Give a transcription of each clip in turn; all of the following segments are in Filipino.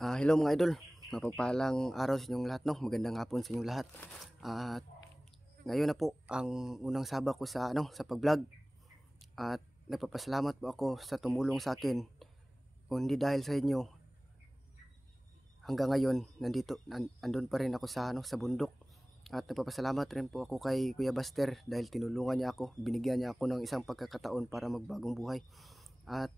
Hello mga idol, mapagpalang araw sa inyong lahat, no? Magandang hapon sa inyong lahat. At ngayon na po ang unang sabak ko sa sa pag-vlog. At nagpapasalamat po ako sa tumulong sa akin. Kung hindi dahil sa inyo, hanggang ngayon andun pa rin ako sa sa bundok. At nagpapasalamat rin po ako kay Kuya Buster dahil tinulungan niya ako, binigyan niya ako ng isang pagkakataon para magbagong buhay. At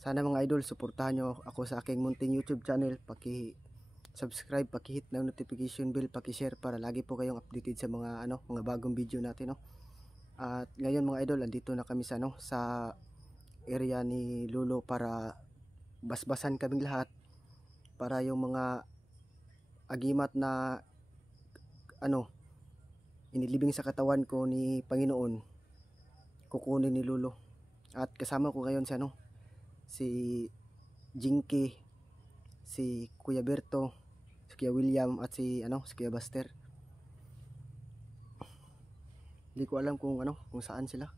sana mga idol, suportahan nyo ako sa aking munting YouTube channel. Paki-subscribe, paki-hit ng notification bell, paki-share para lagi po kayong updated sa mga mga bagong video natin, no. At ngayon mga idol, andito na kami sa sa area ni Lolo para basbasan kaming lahat para yung mga agimat na inilibing sa katawan ko ni Panginoon kukunin ni Lolo. At kasama ko ngayon si Jinky, si Kuya Berto, si Kuya William at si Kuya Buster. Hindi ko alam kung kung saan sila.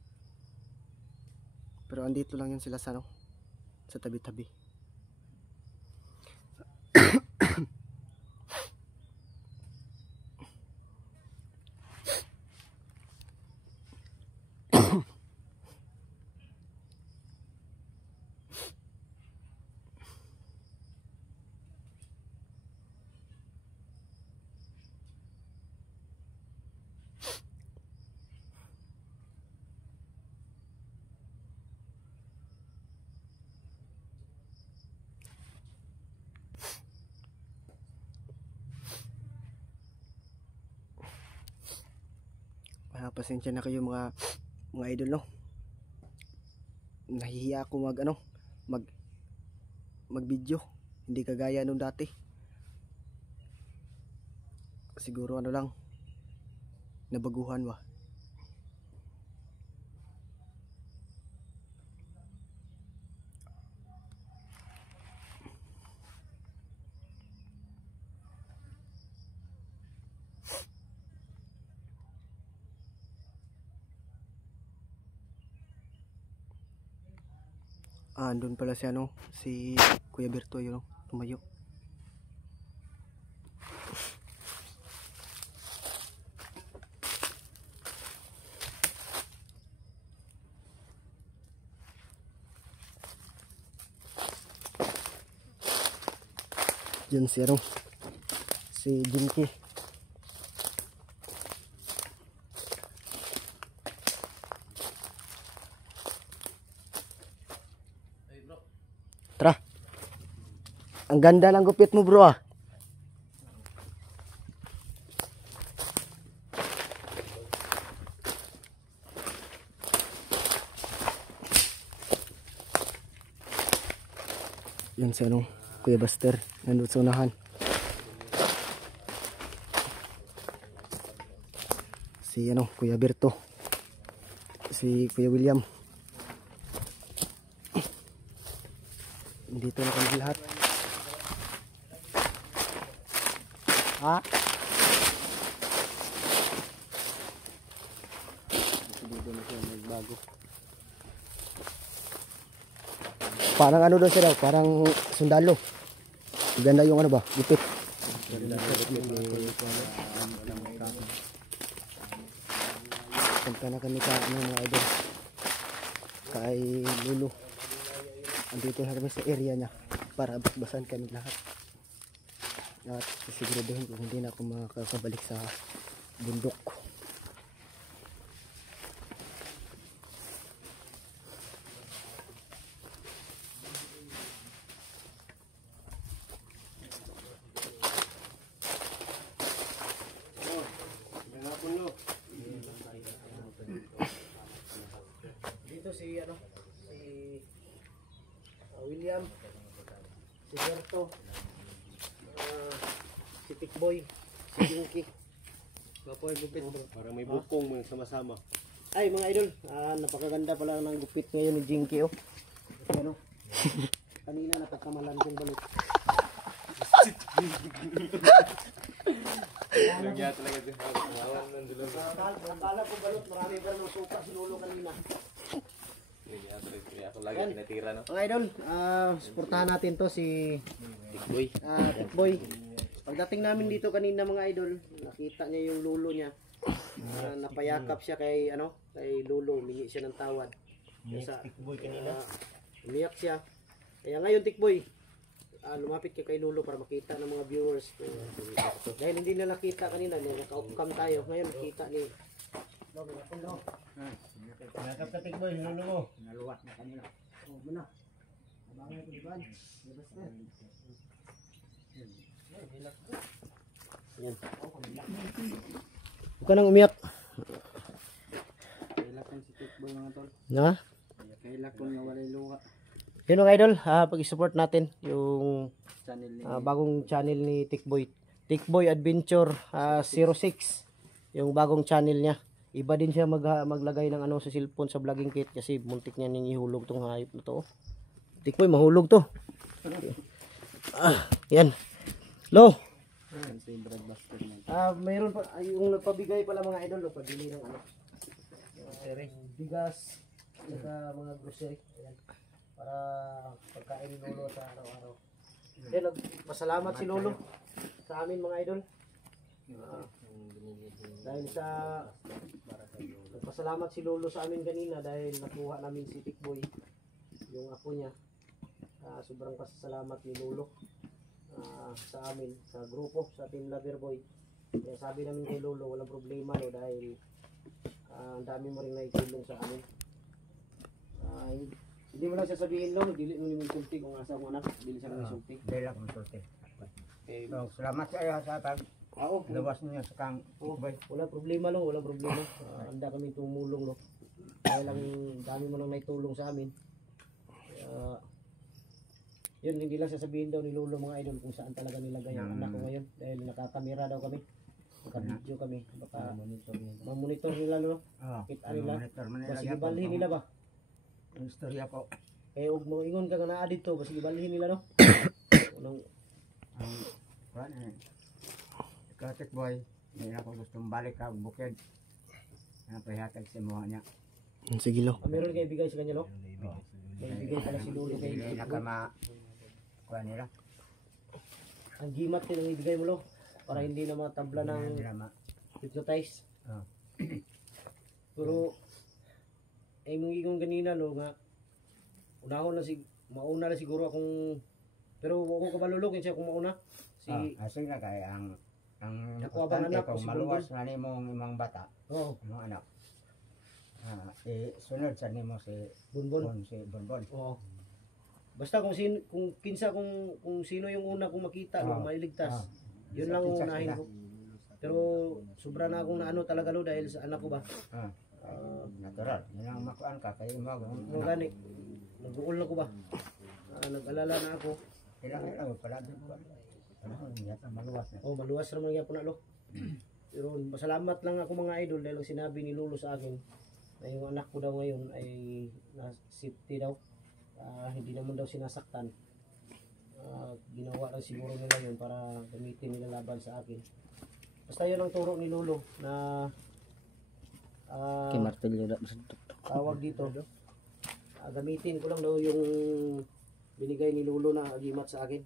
Pero andito lang yun sila sa sa tabi-tabi. Pasensya na kayo mga idol, no. Nahihiya ako mag video, hindi kagaya nung dati. Siguro lang nabaguhan ba. Andun pala si Kuya Berto, yun, tumayo. Yun si Jinky. Tara. Ang ganda ng gupit mo, bro, ah. Yan si Kuya Buster, nandun sa unahan. Si Kuya Berto, si Kuya William. Dito na kami lahat. Dito na siya magbago. Parang daw siya, parang sundalo. Ganda yung gupit. Punta na kami sa mga idol kay Lolo. Andito na kami sa area niya para basbasan kami lahat. At siguraduhin kung hindi na ako makakabalik sa bundok. Dito si William, si Berto, si Tikboy, si Jinky. Kapoy gupit bro. Parang may bukong mo sama-sama. Ay mga idol, napakaganda pala ng gupit ngayon ni Jinky, oh. Kanina napagkamalan kong balot. Lagyan talaga din. Akala ko balot, marami pa ng suka sinulo kanina. Ako lagi tinatira, no? Mga idol, suportahan natin to si Tikboy. Tikboy. Pagdating namin dito kanina mga idol, nakita niya yung lulo niya. Napayakap siya kay kay lulo, humingi siya ng tawad. Tikboy kanina. Umiyak siya. Kaya ngayon Tikboy, lumapit ka kay lulo para makita ng mga viewers. Dahil hindi nila nakita kanina, naka-off-cam tayo. Ngayon nakita ni Nakap ka Tikboy, lulo mo. Naluwas na kanila. Oh, muna. Abangan ito, Ivan. Labas na. Yan. Huwag ka nang umiyak. Kailakan si Tikboy mga tol. Na? Kailakan nga walay luha. Yun mga idol, pag-support natin yung Channel ni bagong channel ni Tikboy. Tikboy Adventure 06. Yung bagong channel niya. Iba din siya maglagay ng sa cellphone sa vlogging kit kasi muntik niya ning ihulog tong hayop na to. Tikboy mahulog to. Yan. Lo. si Brad Buster na. Mayroon pa yung nagpabigay pala mga idol, pabili ng bigas at mga grocery. Ayan. Para pagkain ni Lolo sa araw-araw. Then nagpasalamat si Lolo sa amin mga idol. Dahil sa nagpasalamat si Lolo sa amin kanina dahil nakuha namin si Tikboy, yung apo niya. Sobrang pasasalamat ni Lolo sa amin, sa grupo, sa Team Loverboy. Kaya sabi namin kay Lolo, walang problema dahil ang dami mo rin naitulong sa amin. Hindi mo lang siya sabihin Lo, dili mo yung sulti kung asa akong anak, dili siya lang sulti. Dahil ako masulti. So, salamat sa iyo sa pag lawas niyo sa kang Tikboy. Wala problema Lo, wala problema. Handa kami tumulong Lo. Dahil ang dami mo lang naitulong sa amin. Yun, hindi lang sasabihin daw ni Lolo mga idol kung saan talaga nilagay ang anak ko ngayon. Dahil nakakamera daw kami. Naka-video kami. Baka mamonitor nila Lo. Kita nila. Monitor man Basta gibalhin nila ba? Ang istorya ko. Kaya huwag mo ingon ka na dito. Basta gibalhin nila no. Ang kuan ikaw Tikboy, hindi na ako gustong balik ka bukid. Napahihatag sa mga niya. Sige Lo. Meron kayo ibigay sa kanya Lo? May ibigay pala si Lolo kay Hindi na ka kuan nila. ang gimat din ang ibigay mo Lo. Para hindi na matabla ng hypnotize. Pero ay mong igong ganina Lo nga mauna na siguro akong pero ako kabalulog siya kung mauna Sige na kaya ang Nakuha ba importante anak ko kung si maluwas na nimo ang imong bata, Oo, imong anak. Sunod sa nimo si Bonbon. Bonbon. Oo. Basta kung sino yung una kong makita Lo, mailigtas. Yun lang ang unahin ko. Pero sobra na akong naano talaga Lo dahil sa anak ko ba. Natural. Yan ang makuan ka kay imong Ano gani? Nag-uul na ko ba? Nag-alala na ako. Kailangan pala din ko. Yata maluwas na. Oh, maluwas naman nga po na Lo. Pero masalamat lang ako mga idol dahil ang sinabi ni Lolo sa akin na yung anak ko daw ngayon ay na safety daw. Hindi naman daw sinasaktan. Ginawa lang siguro nila yun para gamitin nila laban sa akin. Basta yun ang turo ni Lolo na tawag dito. Gamitin ko lang daw yung binigay ni Lolo na agimat sa akin.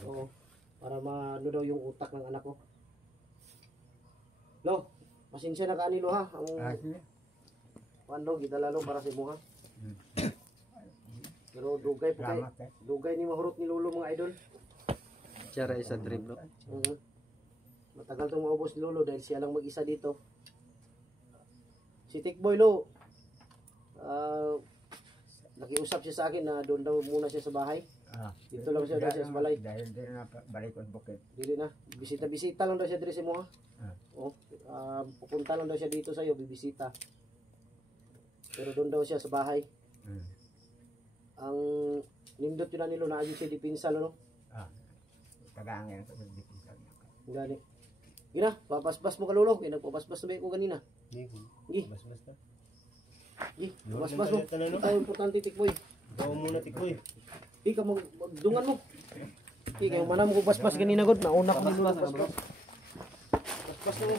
Oo. Para maano daw yung utak ng anak ko. Lo, pasensya na kanilo ha. Ang Pando, gidala Lo para sa imo ha. Pero dugay po kay. Dugay ni mahurot ni Lolo mga idol. Tsara isa trip Lo. Matagal itong maubos ni Lolo dahil siya lang mag-isa dito. Si Tikboy Lo, nakiusap siya sa akin na doon daw muna siya sa bahay. Dito lang siya daw siya sa balay. Dahil din na balik ko bukid. Dili na. Bisita-bisita lang daw siya dito sa mo ha. Pupunta lang daw siya dito sa iyo, bibisita. Pero doon daw siya sa bahay. Ang nindot yun na nilo na agin siya dipinsa no. Tagaangin sa dipinsa. Gani. Gina, papaspas mo kalulo. Kaya nagpapaspas na ba ko kanina. Gi. Basta. Gi, papaspas mo. Ito importante Tikboy. Bawa muna Tikboy. Di ka magdungan mo. Di kayo mana mo paspas kanina god. Nauna ko nilo paspas. Paspas mo.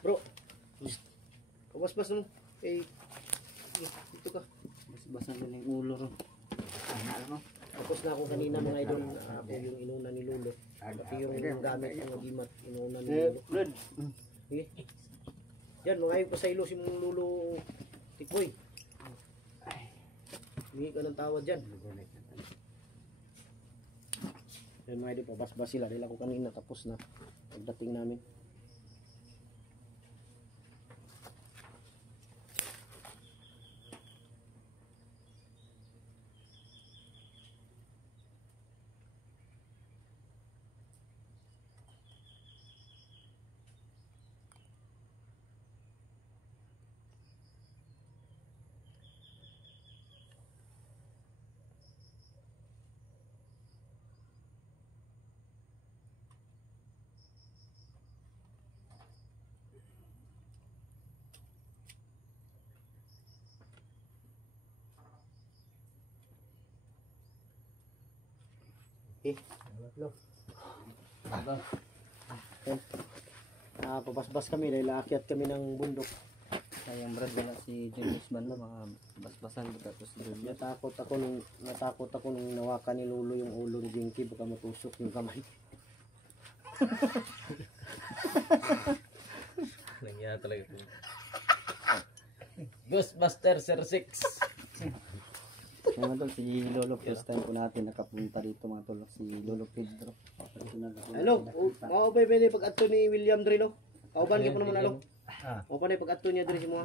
Bro. Paspas mo. Dito ka. Basa din yung ulo ro. Ano mo? Ako Tapos na ako kanina mga idol, ako yung inuna ni Lolo. Pati yung gamit ng agimat, inuna ni Lolo. Sige. Yan, mga ayong pasaylo si mong Lolo Tikboy. Hingi ka ng tawad dyan. Yan mga idol, pabas-bas sila. Dahil ako kanina tapos na pagdating namin. Pabasbas kami dahil aakyat kami ng bundok. Sayang brad, wala si Julius man lang, mga basbasan ko tapos si Julius. Natakot ako nung nawakan ni Lolo yung ulo ni Jinky, baka matusok yung kamay. Nangyari talaga ito. Ghostbuster Sir 6. Mga tol, si Lolo, first time po natin nakapunta dito mga tol, si Lolo Pedro. Hello, mao ba pwede pag-adto ni William Drilo? Kauban ka pa naman alo. O pa na pag-adto niya diri si mo.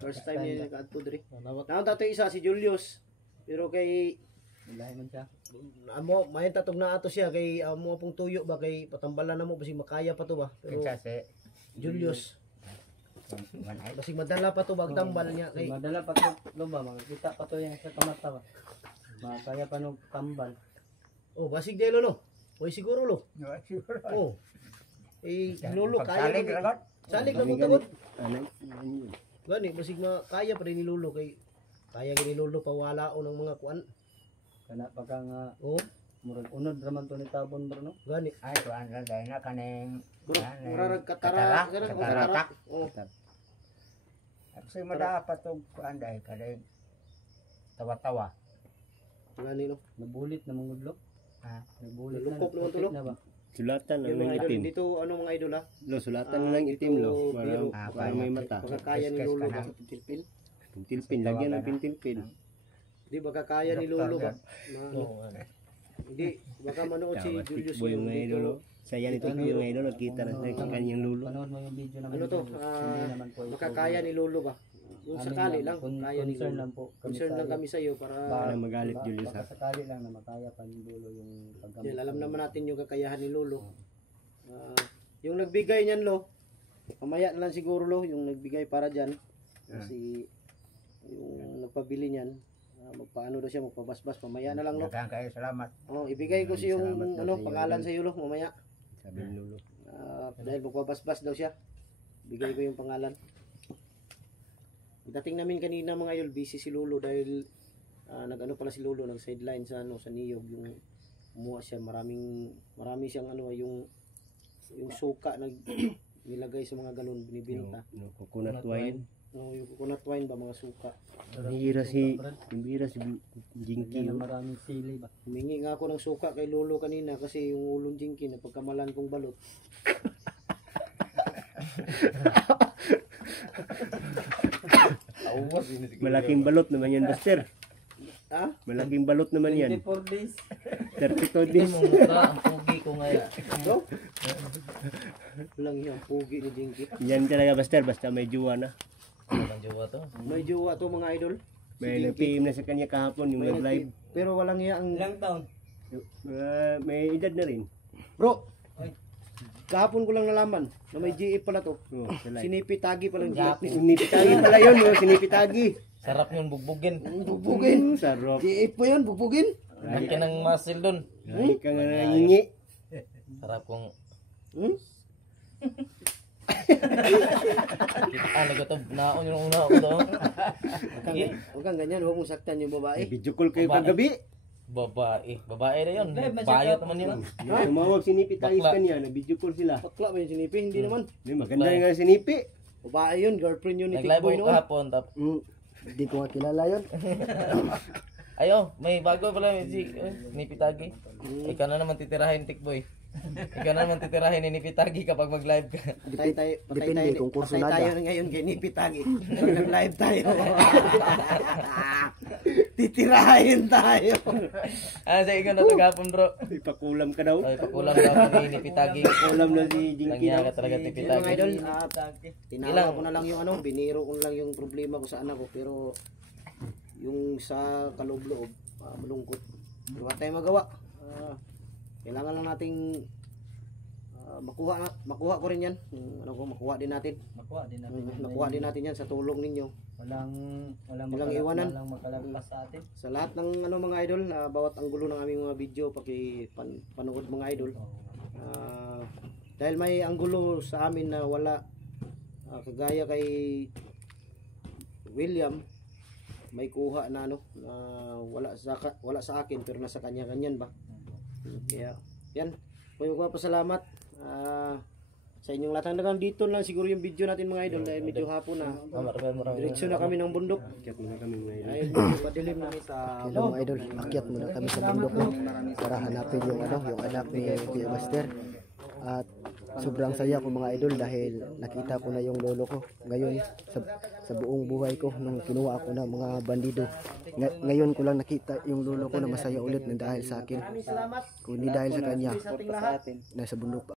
First time niya naka-adto diri. Naon tato isa si Julius. Pero kay Lahi man siya. amo mayon tatog na ato siya kay amo pong tuyo ba kay patambalan namo basig makaya pa to ba. Pero Julius basig madala pa to bag tambal niya kay Madala pa to, ba, makikita pa to yung sa kamata ba. Makaya pa nung tambal. oh basig delo no. Oy siguro lo. No, siguro. Oh. Lolo kaya Salig na. ragot. Salig na mo tagod. Anay, Gani basig kaya pa rin ni Lolo kay kaya gini Lolo pawalaon ng mga kuan. kana pa ka nga, Oh, murag unod raman to ni Tabon bro no. gani. Ay, kuan ra dahil na kaning Murarag katara, katara. Oh, Kasi madapat og kuan dahil kaning tawa-tawa. gani no. Nabulit na mangudlo. Ha? Nabulit na. Nalukop naman to, no? na ba? Sulatan Yung lang mga ng idol itim. dito ano mga idol ha. Lo, sulatan lang ng itim lo. Para, biro. para may mata. Baka kaya ni Lolo ba tilpil? Pintilpin, lagyan ng pintilpin. Di baka kaya ni Lolo ba? Hindi baka manood si Tawa, Julius tikboy yung dito. idol. Saya ni Tikboy yung idol. Nakita na sa kanyang lulo. Panood mo yung video naman. Ano to? Hindi naman po. Baka kaya ni Lolo ba? Kung sakali lang kaya ni concern Lolo. lang po. Concern lang kami sa iyo para Para magalit Julius ha. Baka sakali lang na makaya pa ni Lolo yung paggamit. dahil alam naman natin yung kakayahan ni Lolo. Yung nagbigay niyan lo, mamaya na lang siguro lo, yung nagbigay para dyan. Kasi yung nagpabili niyan, magpaano daw siya, magpabasbas, mamaya na lang lo. Daghang kayo salamat. Oh, ibigay ko siya yung Salamat daw ano, sa iyo, pangalan Lolo. sa iyo lo, mamaya. Sabi ng lulo. Dahil magpabasbas daw siya. Bigay ko yung pangalan. Dating namin kanina mga idol, busy si Lolo dahil nag-ano pala si Lolo, nag-sideline sa ano sa Niyog, yung kumuha siya, marami siyang ano yung suka nag nilagay sa mga galon binibenta. No, coconut wine. No, yung coconut wine ba mga suka. Bihira si Jinky. Yan ang maraming sili ba. Humingi nga ako ng suka kay Lolo kanina kasi yung ulong Jinky na pagkamalan kong balot. Malaking balot naman yan, Buster. Ha? Malaking balot naman yan. 24 days. 32 days. Ang pugi ko ngayon. No? Lang yung pugi ni Jinky. Yan talaga, Buster. Basta may juwa na. May jowa to mga idol. May nag-PM na sa kanya kahapon yung May nag-live. pero walang iya ang Ilang taon? May edad na rin. bro. Kahapon ko lang nalaman na may GF pala to. Oh, sa live. Sinipitagi pala yung GF ni. Sinipitagi pala yun, no? Sinipitagi. Sarap yun bugbugin. Bubugin. Sarap. GF po yan, bubugin. Laki ng muscle dun. Ay, ka nga nangingi. Sarap kong... Hmm? Nagatob. Naon yung una ako doon. Huwag kang ganyan, huwag mong saktan yung Ay, babae. video call kayo kagabi. Babae. Babae na yun. Bayot naman yun. Tumawag sinipitagi Bakla. sa kanya, nag-video call sila. Bakla ba yung sinipi? Hindi naman. Ay, maganda nga sinipi. Babae yun, girlfriend yun ni Nag-live Tikboy ako noon. kahapon. Hindi ko nga kilala yun. Ayo, may bago pala si Nipitagi. Ikaw na naman titirahin, Tikboy. Ikaw na naman titirahin ni Nipitagi kapag mag-live ka. Depende kung kurso patay tayo nada. ngayon kay Nipitagi. Pag nag-live tayo. Titirahin tayo. Sa ikaw na tagapon, bro. Ipakulam ka daw. Ay, pakulang daw ni Nipitagi. Kulam na si Jinky daw. Nangyari talaga Yung mga Nipitagi. idol, tinawa ko na lang yung biniro ko na lang yung problema ko sa anak ko, pero yung sa kaloob-loob, malungkot. Wala tayong magawa. Kailangan lang nating makuha ko rin yan. Makuha din natin. Makuha din natin yan sa tulong ninyo. Walang iwanan. Walang makalagpas sa atin. Sa lahat ng mga idol, bawat anggulo ng aming mga video, panood mga idol. Dahil may anggulo sa amin na wala, kagaya kay William, may kuha na na wala sa akin pero nasa kanya ganyan ba. Kaya yan, pasalamat sa inyong lahat. Hanggang dito lang siguro yung video natin mga idol dahil medyo hapon na. Direksyon na kami ng bundok. Akyat muna kami mga idol. Dahil medyo madilim na sa Hello mga idol, akyat muna kami sa bundok no, para hanapin yung yung anak ni Kuya Buster. At sobrang saya ko mga idol dahil nakita ko na yung lolo ko ngayon sa buong buhay ko nung kinuha ako ng mga bandido. Ngayon ko lang nakita yung lolo ko na masaya ulit na dahil sa akin. salamat. Kung hindi dahil sa kanya, Sa ating lahat. nasa bundok pa